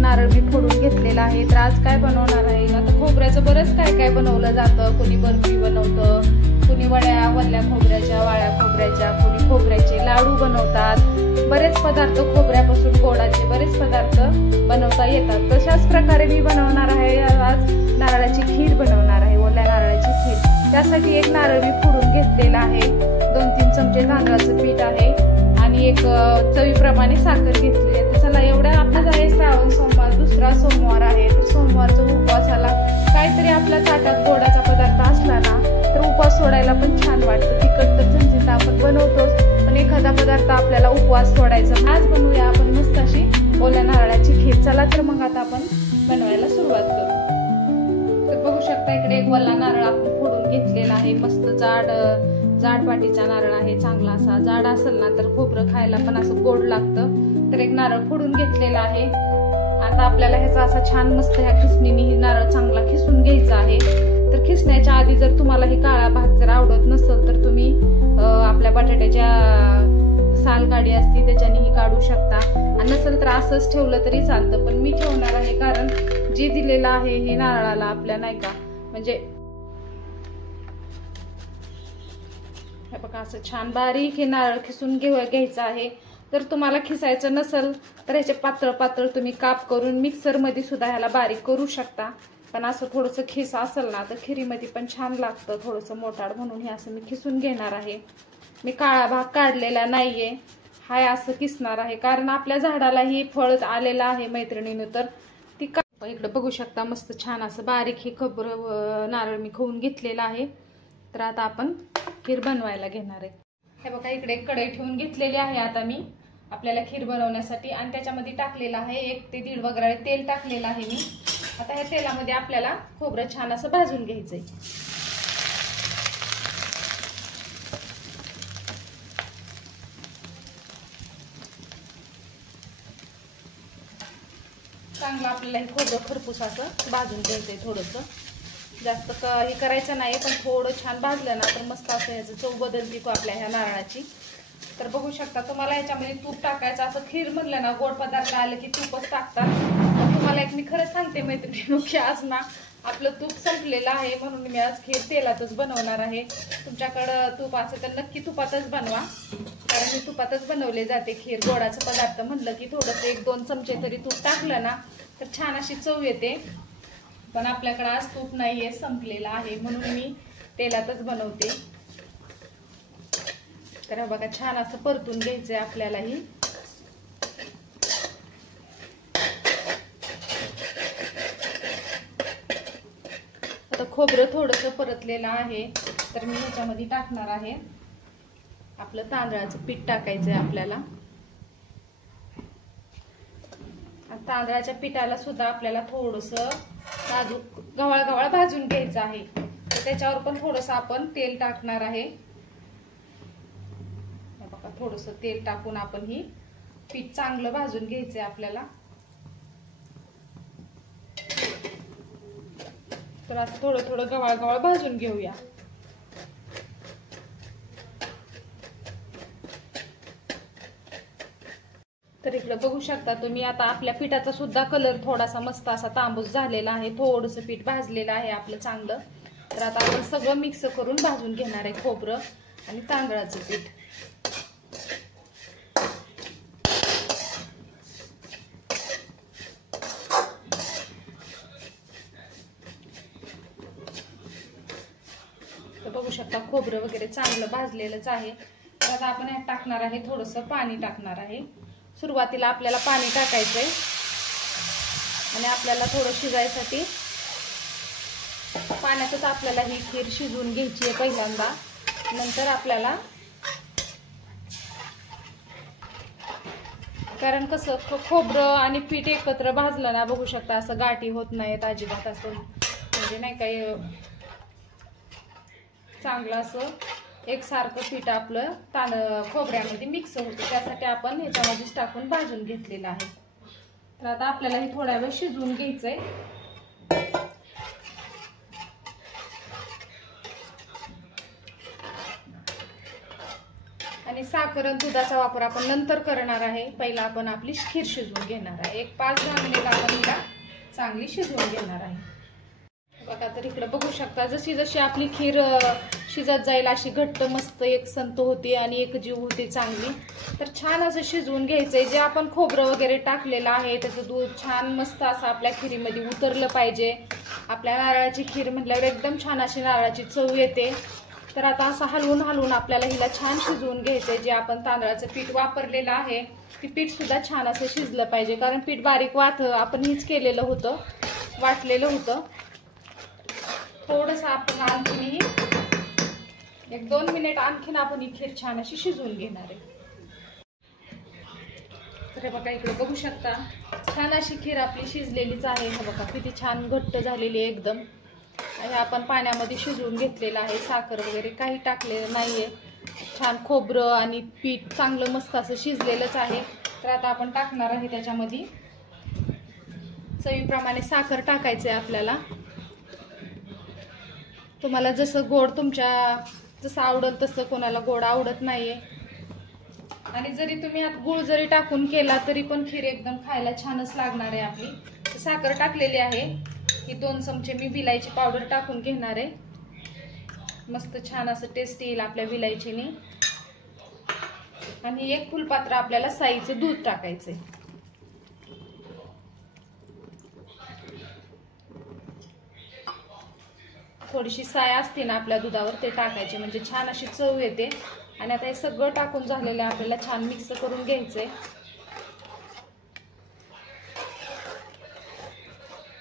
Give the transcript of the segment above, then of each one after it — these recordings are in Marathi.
नारळ मी फोडून घेतलेला आहे। तर आज काय बनवणार आहे, आता खोबऱ्याचं बरंच काय काय बनवलं जातं। कोणी बर्फी बनवतं, कोणी वड्या, वल्ल्या खोबऱ्याच्या, वाळ्या खोबऱ्याच्या, कोणी खोबऱ्याचे लाडू बनवतात। बरेच पदार्थ खोबऱ्यापासून गोडाचे बरेच पदार्थ बनवता येतात। तशाच प्रकारे मी बनवणार आहे आज नारळाची खीर बनवणार आहे, ओल्या नारळाची खीर। त्यासाठी एक नारळ मी फोडून घेतलेला आहे, 2-3 चमचे तांदळाचं पीठ आहे आणि एक चवीप्रमाणे साखर घेतली आहे। तर चला, एवढ्या आपला आहे श्रावण सोमवार, दुसरा सोमवार आहे। तर सोमवारचा उपवासाला काहीतरी आपल्या ताटात गोडाचा पदार्थ असला ना तर उपवास सोडायला पण छान वाटतं। तिखट तर झणझणीत आपण बनवतोच, पण एखादा पदार्थ आपल्याला उपवास सोडायचा। आज बनवूया आपण मस्त अशी ओल्या नारळाची खीर। चला तर मग आता आपण बनवायला सुरुवात करू। तर बघू शकता इकडे एक ओला नारळ आपण फोडून घेतलेला आहे। मस्त जाड पाटीचा नारळ आहे, चांगला असा। जाड असेल ना तर खोबरं खायला पण असं गोड लागतं। तर एक नारळ फोडून घेतलेला आहे। आता आपल्याला ह्याचा असा छान मस्त ह्या खिसणीने ही नारळ चांगला खिसून घ्यायचा आहे। तर खिसण्याच्या आधी जर तुम्हाला ही काळा भाग जर आवडत नसेल तर तुम्ही आपल्या बटाट्याच्या साल काढी असती त्याच्याने ही काढू शकता, आणि नसेल तर असंच ठेवलं तरी चालतं। पण मी ठेवणार आहे कारण जे दिलेलं आहे हे नारळाला आपल्या नाही का, म्हणजे हे बघा असं छान बारीक हे नारळ खिसून घ्यायचं आहे। जर तुम्हाला खिसायचं नसेल तर ह्याचे पातळ पातळ तुम्ही काप करून मिक्सर मध्ये सुद्धा ह्याला बारीक करू शकता। पण असं थोडंसं खिस असेल ना तर खिरीमध्ये पण छान लागतं, थोडंसं मोठाड, म्हणून हे असं मी खिसून घेणार आहे। मी काळा भाग काढलेला नाहीये, हाय असं किसणार आहे कारण आपल्या झाडाला ही फळ आलेलं आहे मैत्रिणीनं। तर ती इकडे बघू शकता मस्त छान असं बारीक हे खोबरं नारळ मी खवून घेतलेलं आहे। तर आता आपण खीर बनवायला घेणार आहे। हे बघा इकडे कढई ठेवून घेतलेली आहे आता मी आपल्याला खीर बनवण्यासाठी, आणि त्याच्यामध्ये टाकलेलं आहे 1 ते 1.5 वगैरे तेल टाकलेलं आहे मी। आता ह्या तेलामध्ये आपल्याला खोबरं छान असं भाजून घ्यायचंय। चांगलं आपल्याला हे खोबरं खरपूस असं भाजून घ्यायचंय। थोडंसं जास्त हे करायचं नाही, पण थोडं छान भाजलं ना तर मस्त असं ह्याचं चव बदलती आपल्या ह्या नारळाची। तर बघू शकता, तुम्हाला ह्याच्यामध्ये तूप टाकायचं असं खीर म्हणलं ना, गोड पदार्थ आले की तूपच टाकतात। तुम्हाला एक मी खरं सांगते मैत्रिणी की आज ना आपलं तूप संपलेलं आहे, म्हणून मी आज खीर तेलातच बनवणार आहे। तुमच्याकडं तूप असेल तर नक्की तुपातच बनवा, कारण मी तुपातच बनवले जाते खीर। गोडाचा पदार्थ म्हणलं की थोडंसं 1-2 चमचे तरी तूप टाकलं ना तर छान अशी चव येते। पण आपल्याकडे आज तूप नाहीये, संपलेला आहे, म्हणून मी तेलातच बनवते। तर बघा छान असं परतून घ्यायचंय आपल्याला ही। आता खोबरं थोडंसं परतलेलं आहे, तर मी ह्याच्यामध्ये टाकणार आहे आपलं तांदळाचं पीठ टाकायचंय आपल्याला। तांदळाच्या पिठाला सुद्धा आपल्याला थोडंसं गव्हाळ भाजून घ्यायचं आहे। तर त्याच्यावर पण थोडंसं आपण तेल टाकणार आहे। बघा थोडंसं तेल टाकून आपण ही पीठ चांगलं भाजून घ्यायचंय आपल्याला। तर असं थोडं थोडं गव्हाळ भाजून घेऊया। तर इकडे बघू शकता तुम्ही, आता आपल्या पिठाचा सुद्धा कलर थोडासा मस्त असा तांबूस झालेला आहे, थोडंसं पीठ भाजलेलं आहे आपलं चांगलं। तर आता आपण सगळं मिक्स करून भाजून घेणार आहे खोबरं आणि तांदळाचं पीठ। तर बघू शकता खोबरं वगैरे चांगलं भाजलेलंच आहे। तर आता आपण यात टाकणार आहे थोडंसं पाणी टाकणार आहे। सुरुवातीला आपल्याला पाणी टाकायचंय आणि आपल्याला थोडं शिजायसाठी पाण्यातच आपल्याला ही खीर शिजवून घ्यायची आहे पहिल्यांदा। नंतर आपल्याला कारण कसं खोबरं आणि पीठ एकत्र भाजलं ना, बघू शकता असं गाठी होत नाहीत अजिबात, असं म्हणजे नाही काही चांगलं असं एकसारखं पीठ आपलं खोबऱ्यामध्ये मिक्स होतं. त्यासाठी आपण ह्याच्यामध्येच टाकून भाजून घेतलेलं आहे. तर आता आपल्याला हे थोडा वेळ शिजवून घ्यायचंय. आणि साखर आणि दुधाचा वापर आपण नंतर करणार आहे. पहिला आपण आपली खीर शिजवून घेणार आहे. एक 5-10 मिनिट आपण हिला चांगली शिजवून घेणार आहे. बघा, तर इकडे बघू शकता जशी जशी आपली खीर शिजत जाईल अशी घट्ट मस्त एक संत होते आणि एक जीव होते चांगली. तर छान असं शिजवून घ्यायचंय. जे आपण खोबरं वगैरे टाकलेलं आहे त्याचं दूध छान मस्त असं आपल्या खिरीमध्ये उतरलं पाहिजे. आपल्या नारळाची खीर म्हटल्यावर एकदम छान अशी नारळाची चव येते. तर आता असं हलवून हलवून आपल्याला हिला छान शिजवून घ्यायचंय. जे आपण तांदळाचं पीठ वापरलेलं आहे ते पीठ सुद्धा छान असं शिजलं पाहिजे, कारण पीठ बारीक आपण हीच केलेलं होतं, वाटलेलं होतं. थोडंसं आपण आणखीनही 1-2 मिनिट आणखीन आपण ही खीर छान अशी शिजवून घेणार आहे. तर बघा, इकडे बघू शकता छान अशी खीर आपली शिजलेलीच आहे. हे बघा किती छान घट्ट झालेली आहे एकदम. हे आपण पाण्यामध्ये शिजवून घेतलेलं आहे, साखर वगैरे काही टाकलेलं नाहीये. छान खोबरं आणि पीठ चांगलं मस्त असं शिजलेलंच आहे. तर आता आपण टाकणार आहे त्याच्यामध्ये चवीप्रमाणे साखर टाकायचं आहे आपल्याला. तुम्हाला जसं गोड जसं आवडेल तसं, कोणाला गोड आवडत नाहीये. आणि जरी तुम्ही आत गूळ जरी टाकून केला तरी पण खीर एकदम खायला छानच लागणार आहे आपली. साखर टाकलेली आहे. ही 2 चमचे मी विलायची पावडर टाकून घेणार आहे. मस्त छान असं टेस्ट येईल आपल्या विलायचीने. आणि 1 फुलपात्र आपल्याला साईचं दूध टाकायचंय. थोडीशी साय असते ना आपल्या दुधावर, ते टाकायचे म्हणजे छान अशी चव येते. आणि आता हे सगळं टाकून झालेलं आहे, आपल्याला छान मिक्स करून घ्यायचंय.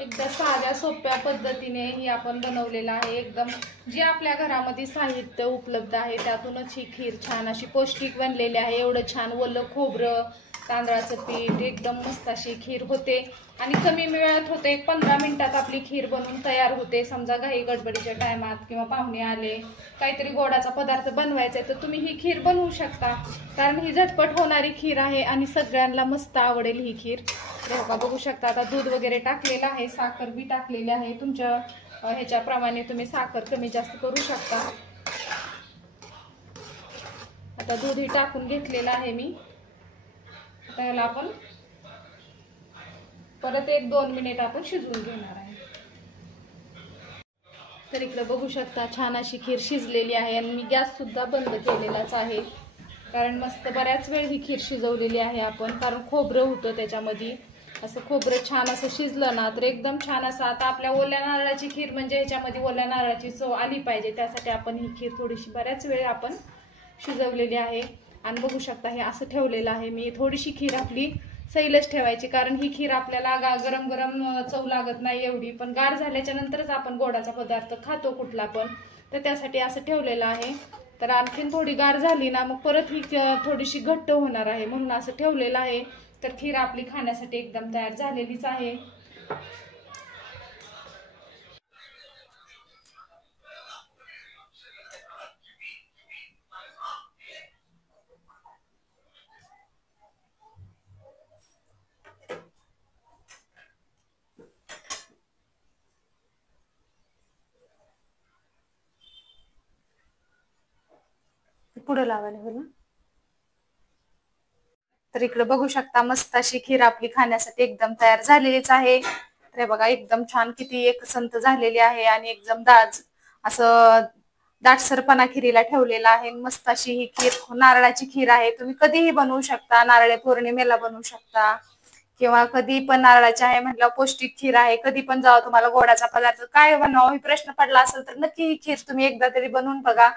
एकदा साध्या सोप्या पद्धतीने ही आपण बनवलेलं आहे. एकदम जे आपल्या घरामध्ये साहित्य उपलब्ध आहे त्यातूनच ही खीर छान अशी पौष्टिक बनलेली आहे. एवढं छान ओलं खोबरं, तांदळाचं पीठ, एकदम मस्त अशी खीर होते. आणि कमी वेळात होते. 15 मिनिटात आपली खीर बनवून तयार होते. समजा घाई गडबडीच्या टायमात किंवा पाहुणे आले, काहीतरी गोडाचा पदार्थ बनवायचा आहे, तर तुम्ही ही खीर बनवू शकता. कारण ही झटपट होणारी खीर आहे आणि सगळ्यांना मस्त आवडेल ही खीर. बघू शकता आता दूध वगैरे टाकलेलं आहे, साखर बी टाकलेली आहे. तुमच्या ह्याच्याप्रमाणे तुम्ही साखर कमी जास्त करू शकता. आता दूधही टाकून घेतलेलं आहे मी. आता याला आपण परत 1-2 मिनिट आपण शिजवून घेणार आहे. तर इकडे बघू शकता छान अशी खीर शिजलेली आहे. आणि मी गॅस सुद्धा बंद केलेलाच आहे, कारण मस्त बऱ्याच वेळ ही खीर शिजवलेली आहे आपण. कारण खोबरं होतं त्याच्यामध्ये. असं खोबरं छान असं शिजलं ना तर एकदम छान असं. आता आपल्या ओल्या नारळाची खीर म्हणजे ह्याच्यामध्ये ओल्या नारळाची चव आली पाहिजे, त्यासाठी आपण ही खीर थोडीशी बऱ्याच वेळ आपण शिजवलेली आहे. आणि बघू शकता हे असं ठेवलेलं आहे मी. थोडीशी खीर आपली सैलच ठेवायची, कारण ही खीर आपल्याला गरम गरम चव लागत नाही एवढी, पण गार झाल्याच्या नंतरच आपण गोडाचा पदार्थ खातो कुठला पण, तर त्यासाठी असं ठेवलेलं आहे. तर आणखीन थोडी गार झाली ना मग परत ही थोडीशी घट्ट होणार आहे, म्हणून असं ठेवलेलं आहे. तर खीर आपली खाण्यासाठी एकदम तयार झालेलीच आहे. पुढे लावायला बोला. तर इकडे बघू शकता मस्त अशी खीर आपली खाण्यासाठी एकदम तयार झालेलीच आहे. तर बघा एकदम छान किती एकसंत झालेली आहे आणि एकदम असं दाटसरपणा खिरीला ठेवलेला आहे. मस्त अशी ही खीर नारळाची खीर आहे. तुम्ही कधीही बनवू शकता, नारळी पौर्णिमेला बनवू शकता किंवा कधी पण. नारळाची आहे म्हटलं पौष्टिक खीर आहे, कधी पण जावं. तुम्हाला गोडाचा पदार्थ काय बनवावा ही प्रश्न पडला असेल तर नक्की ही खीर तुम्ही एकदा तरी बनवून बघा.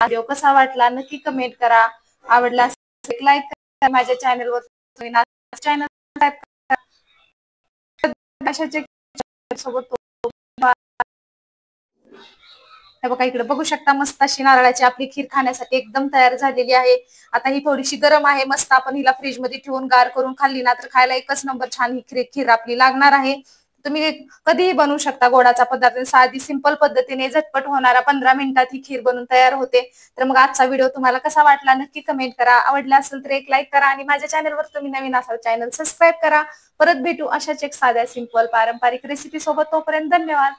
व्हिडिओ कसा वाटला नक्की कमेंट करा. आवडला असेल लाईक करा. माझ्या चॅनलवर चॅनल सोबत हे बघा इकडे बघू शकता, मस्त अशी नारळाची आपली खीर खाण्यासाठी एकदम तयार झालेली आहे. आता ही थोडीशी गरम आहे, मस्त आपण हिला फ्रीज मध्ये ठेवून गार करून खाल्ली ना तर खायला एकच नंबर छान ही खीर आपली लागणार आहे. तुम्ही कधीही बनवू शकता गोडाचा पदार्थ, साधी सिंपल पद्धतीने झटपट होणारा 15 मिनिटात ही खीर बनून तयार होते. तर मग आजचा व्हिडिओ तुम्हाला कसा वाटला नक्की कमेंट करा. आवडला असेल तर एक लाईक करा आणि माझ्या चॅनलवर तुम्ही नवीन असाल चॅनल सबस्क्राईब करा. परत भेटू अशाच एक साध्या सिंपल पारंपरिक रेसिपी सोबत. तोपर्यंत धन्यवाद.